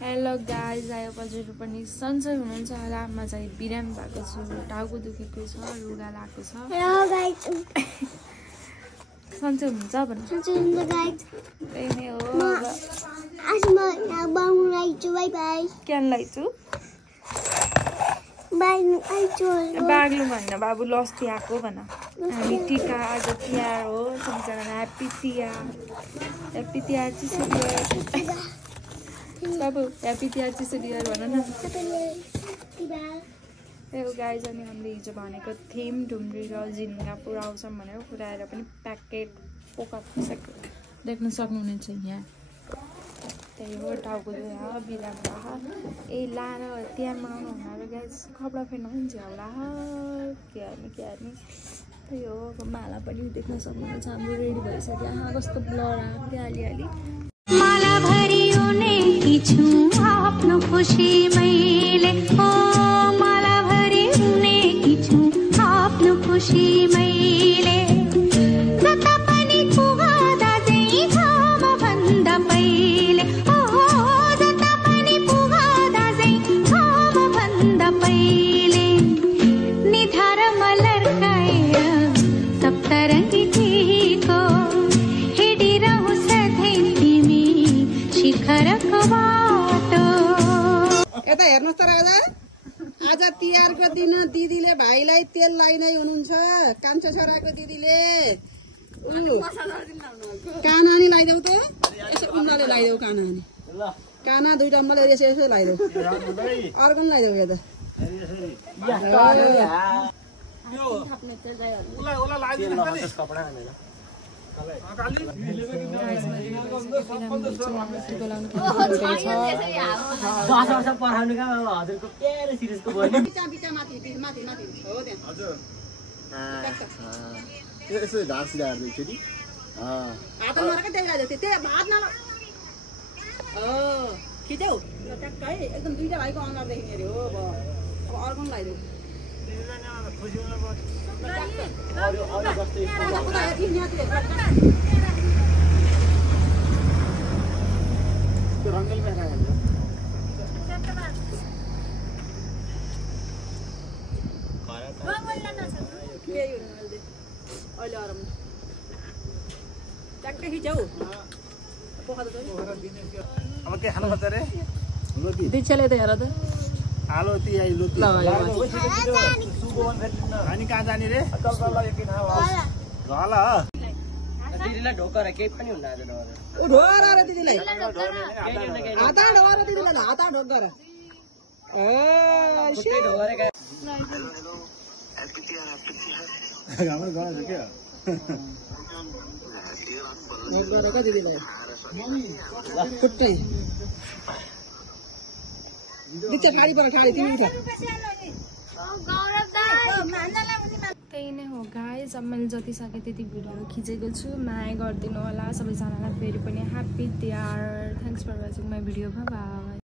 Hello guys, आयो हजुरहरू पनि सन्चै हुनुहुन्छ होला। म चाहिँ बिरामी भएको छु, टाउको दुखेको छ, रुगा लागेको छ। हेलो गाइज, सन्चै हुनुहुन्छ भन्नु। सन्चै हुनुहुन्छ गाइज। त्यही नै हो। आज म बाबु लाइछु, बाइ बाइ। क्यान लाइछु बाइ लाइछु। बाग्लु भन्न बाबु लस्ती आएको भन। हामी टिका आज तिहार हो, सबैजनालाई ह्याप्पी तिहार। ह्याप्पी तिहार चिसो तिहार बाबु, ह्याप्पी तिहार चिसो तिहार भन न। ए गाइज, अनि हामीले हिजो भनेको थियौँ ढुङ्ग्री र झिङ्गा पुऱ्याउँछौँ भनेर, पुऱ्याएर पनि प्याकेट पोका पुगिसक्यो। देख्न सक्नुहुनेछ यहाँ। त्यही हो, टाउको दुखा बिराम्रो ए लाएर तिहार मनाउनु हुनाले गाइज कपडा फेर्न पनि झ्याउला के हाल्ने त्यही हो। माला पनि देख्न सक्नुहुन्छ हाम्रो रेडी भइसक्यो। कस्तो ब्लर आएको अलिअलि। माला भरियो नै छु आफ्नो खुसी मैले, ओ माला भरियो नै छु आफ्नो खुसी मैले। जता पनि पुगादा चाहिँ घाम भन्दा पहिले, ओ जता पनि पुगादा चाहिँ घाम भन्दा पहिले। निधारमा लर्काएर सप्तरङ्गी टीको हिँडिरहँ सधैँ तिमी शिखरको बाटो। यता हेर्नुहोस् त राजा, आज तिहारको दिन दिदीले भाइलाई तेल लाइनै हुनुहुन्छ। कान्छो छोराको दिदीले कानानी लगाइदेऊ त, यसो उन्नाले लगाइदेऊ कानानी। काना दुईटा मैले यसो यसो लगाइदेऊ, अर्को पनि लगाइदेऊ यता। खिच्यौ ट्याक्कै एकदम दुईटा भाइको अनुहारदेखि हेऱ्यो हो। अब अर्को पनि लगाइदेऊ। ट्याक्कै खिच्यौ। अब के खानु पर्छ रे? दीक्षाले त हेर त। आलो ती आई लोती अनि कहाँ जाने रे? घला दिदीलाई ढोका रे, केही पनि हुन्न आज ढोका। उ ढोका रे दिदीलाई, हाता ढोका रे दिदीलाई, हाता ढोका रे। ए छुट्टै ढोका रे। हाम्रो घर छ के? का दिदीलाई छुट्टै दीक्षा खाडी पर खाडी तिमी उठ। त्यही नै हो गाइज। अब मैले जति सकेँ त्यति भिडियोहरू खिचेको छु। माया गरिदिनु होला सबैजनालाई। फेरि पनि happy Tihar. Thanks for watching my video. Bye by.